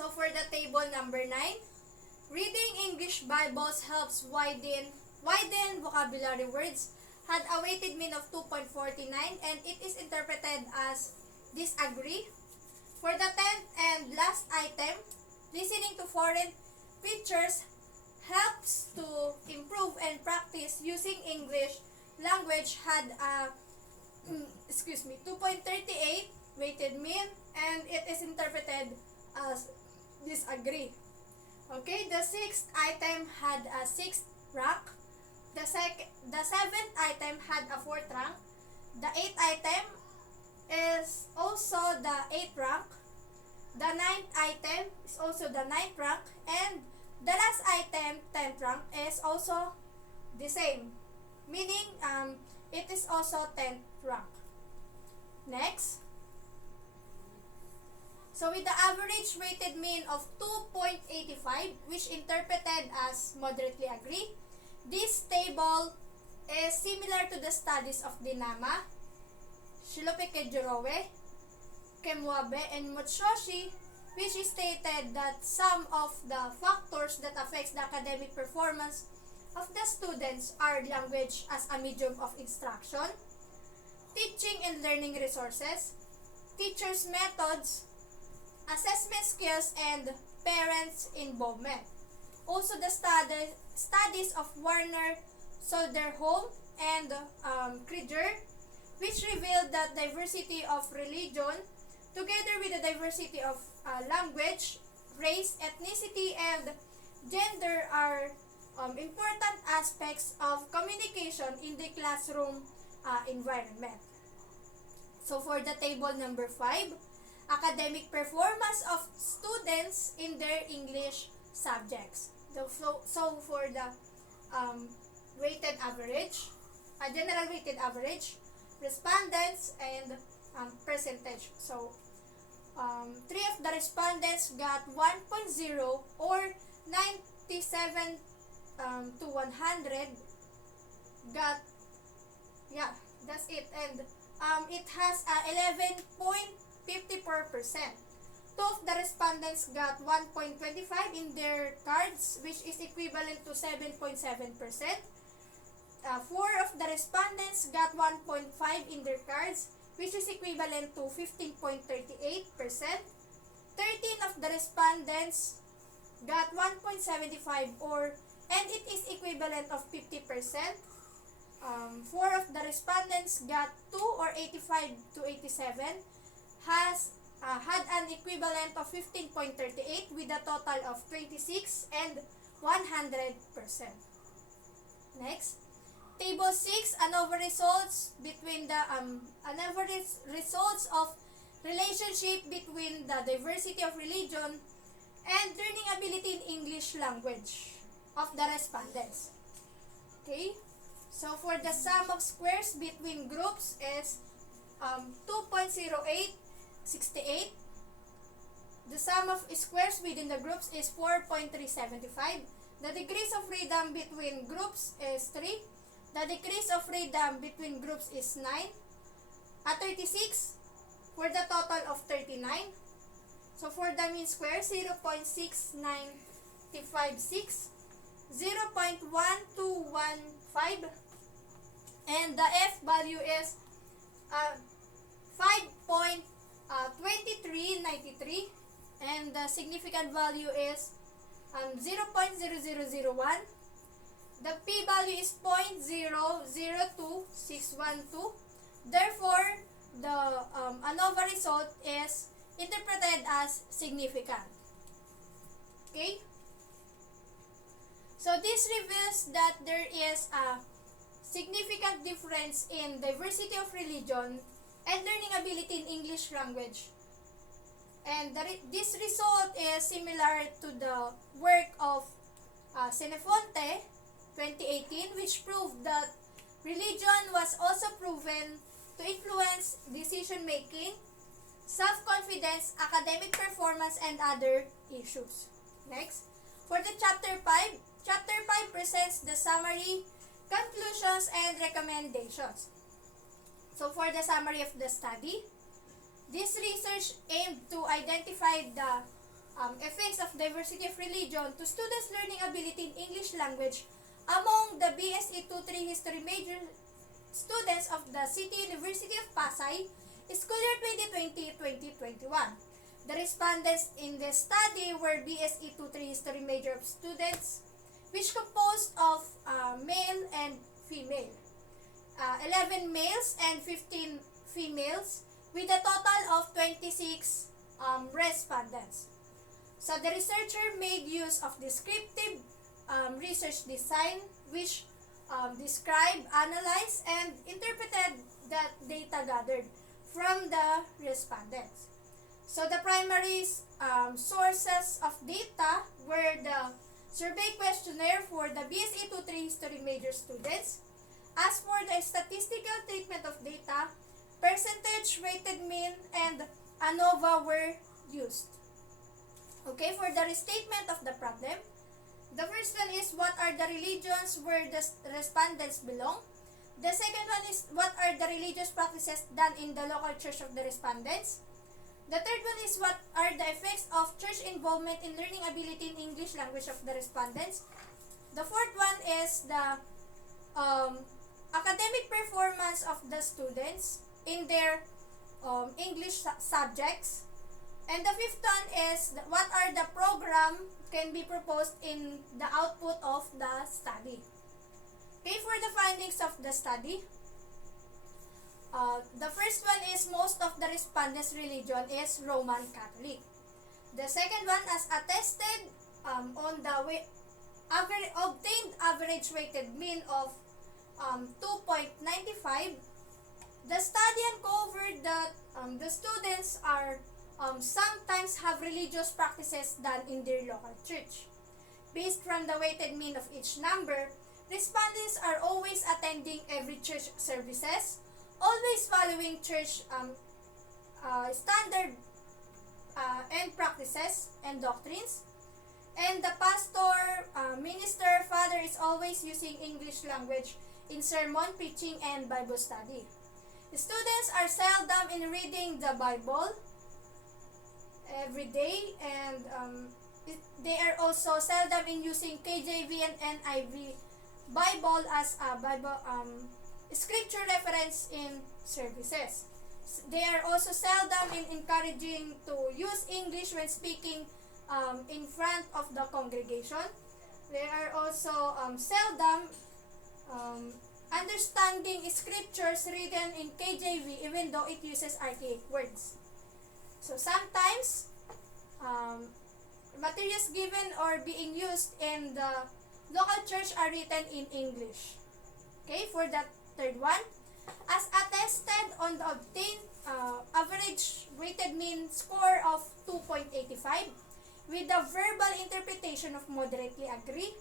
So for the table number 9, reading English Bibles helps widen vocabulary words had a weighted mean of 2.49 and it is interpreted as disagree. For the 10th and last item, listening to foreign preachers helps to improve and practice using English language had a 2.38 weighted mean and it is interpreted as disagree. Okay, the 6th item had a 6th rank. The 7th item had a 4th rank. The 8th item is also the 8th rank. The 9th item is also the 9th rank. And the last item, 10th rank, is also the same. Meaning, it is also 10th rank. Next. So with the average weighted mean of 2.85, which interpreted as moderately agree, this table is similar to the studies of Dinama, Shilopeke-Jurowe, Kemwabe, and Motsoshi, which stated that some of the factors that affects the academic performance of the students are language as a medium of instruction, teaching and learning resources, teachers' methods, assessment skills, and parents' involvement. Also, the studies of Warner Soderholm and Krieger, which revealed that diversity of religion, together with the diversity of language, race, ethnicity, and gender are important aspects of communication in the classroom environment. So for the table number 5, academic performance of students in their English subjects. So for the weighted average, general weighted average, respondents, and percentage. So 3 of the respondents got 1.0 or 97 to 100 got, yeah, that's it. And it has 11.54%. 2 of the respondents got 1.25 in their cards, which is equivalent to 7.7%. 4 of the respondents got 1.5 in their cards, which is equivalent to 15.38%. 13 of the respondents got 1.75 and it is equivalent of 50%. 4 of the respondents got 2 or 85 to 87 had an equivalent of 15.38 with a total of 26 and 100%. Next, table 6, ANOVA results between the results of relationship between the diversity of religion and learning ability in English language of the respondents. Okay, so for the sum of squares between groups is 2.0868. The sum of squares within the groups is 4.375. The degrees of freedom between groups is 3. The decrease of freedom between groups is 36 for the total of 39. So for the mean square, 0.6956, 0.1215, and the F value is 5.2393, and the significant value is 0.0001. The P value is 0.002612. Therefore, the ANOVA result is interpreted as significant. Okay? So this reveals that there is a significant difference in diversity of religion and learning ability in English language. And this result is similar to the work of Senefonte 2018, which proved that religion was also proven to influence decision making, self-confidence, academic performance, and other issues. Next, for the Chapter 5, Chapter 5 presents the summary, conclusions, and recommendations. So for the summary of the study, this research aimed to identify the effects of diversity of religion to students' learning ability in English language among the BSE 2-3 History major students of the City University of Pasay, school year 2020-2021. The respondents in this study were BSE 2-3 History major students, which composed of male and female. 11 males and 15 females with a total of 26 respondents. So the researcher made use of descriptive research design, which described, analyzed, and interpreted the data gathered from the respondents. So the primary sources of data were the survey questionnaire for the BSE 2-3 History major students. As for the statistical treatment of data, percentage, weighted mean, and ANOVA were used. Okay, for the restatement of the problem, the first one is what are the religions where the respondents belong. The second one is what are the religious practices done in the local church of the respondents. The third one is what are the effects of church involvement in learning ability in English language of the respondents. The fourth one is the academic performance of the students in their English subjects. And the fifth one is what are the program can be proposed in the output of the study. Okay, for the findings of the study, the first one is most of the respondents' religion is Roman Catholic. The second one, as attested on the obtained average weighted mean of 2.95, the study uncovered that the students are sometimes have religious practices done in their local church. Based from the weighted mean of each number, respondents are always attending every church services, always following church standard and practices and doctrines, and the pastor, minister, father is always using English language in sermon, preaching, and Bible study. The students are seldom in reading the Bible every day, and they are also seldom in using KJV and NIV Bible as a Bible scripture reference in services. They are also seldom in encouraging to use English when speaking in front of the congregation. They are also seldom understanding scriptures written in KJV even though it uses archaic words. So sometimes materials given or being used in the local church are written in English. Okay, for the third one, as attested on the obtained average weighted mean score of 2.85 with the verbal interpretation of moderately agree,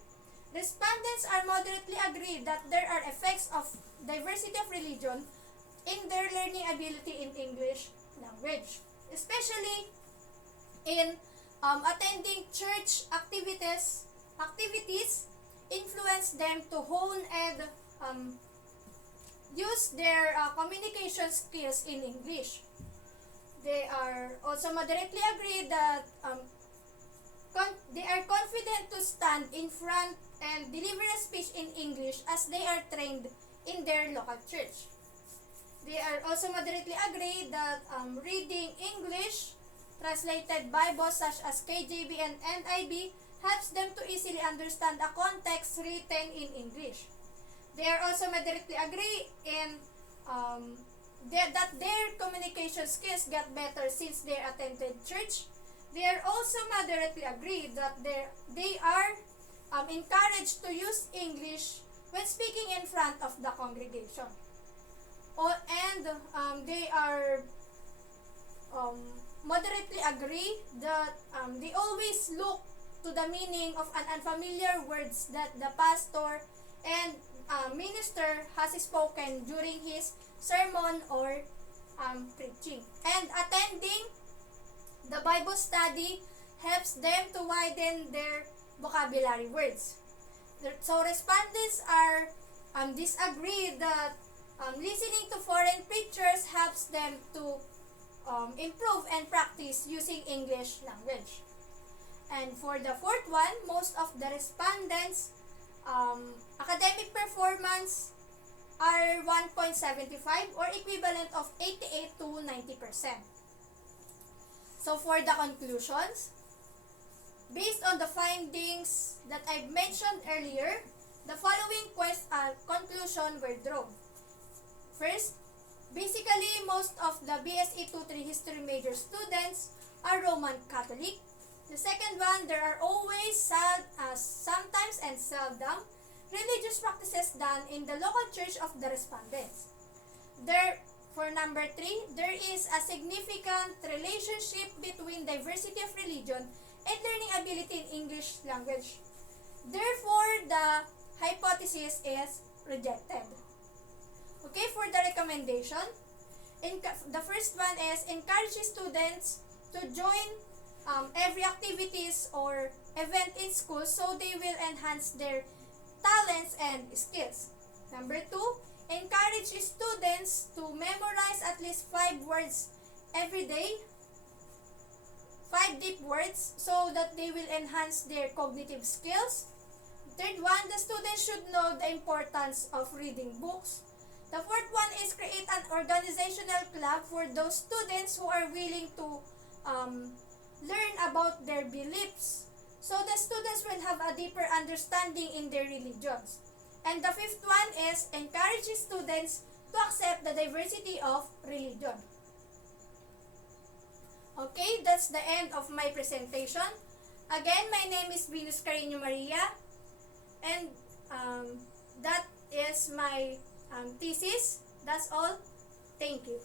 respondents are moderately agreed that there are effects of diversity of religion in their learning ability in English language, especially in attending church activities influence them to hone and use their communication skills in English. They are also moderately agreed that they are confident to stand in front and deliver a speech in English as they are trained in their local church. They are also moderately agreed that reading English translated Bibles such as KJV and NIV helps them to easily understand a context written in English. They are also moderately agree in that their communication skills get better since they attended church. They are also moderately agreed that they are encouraged to use English when speaking in front of the congregation. And they are moderately agree that they always look to the meaning of an unfamiliar words that the pastor and minister has spoken during his sermon or preaching. And attending the Bible study helps them to widen their vocabulary words. So respondents are disagree that listening to foreign preachers helps them to improve and practice using English language. And for the fourth one, most of the respondents' academic performance are 1.75 or equivalent of 88 to 90%. So for the conclusions, based on the findings that I've mentioned earlier, the following conclusion were drawn. First, basically most of the BSE 2-3 history major students are Roman Catholic. The second one, there are always sometimes and seldom religious practices done in the local church of the respondents. For number 3, there is a significant relationship between diversity of religion and learning ability in English language. Therefore, the hypothesis is rejected. Okay, for the recommendation, the first one is encourage students to join every activities or event in school so they will enhance their talents and skills. Number 2, encourage students to memorize at least 5 words every day, 5 deep words, so that they will enhance their cognitive skills. Third one, the students should know the importance of reading books. The fourth one is create an organizational club for those students who are willing to learn about their beliefs, so the students will have a deeper understanding in their religions. And the fifth one is encourage students to accept the diversity of religion. Okay, that's the end of my presentation. Again, my name is Venus Carino Maria, and that is my thesis. That's all. Thank you.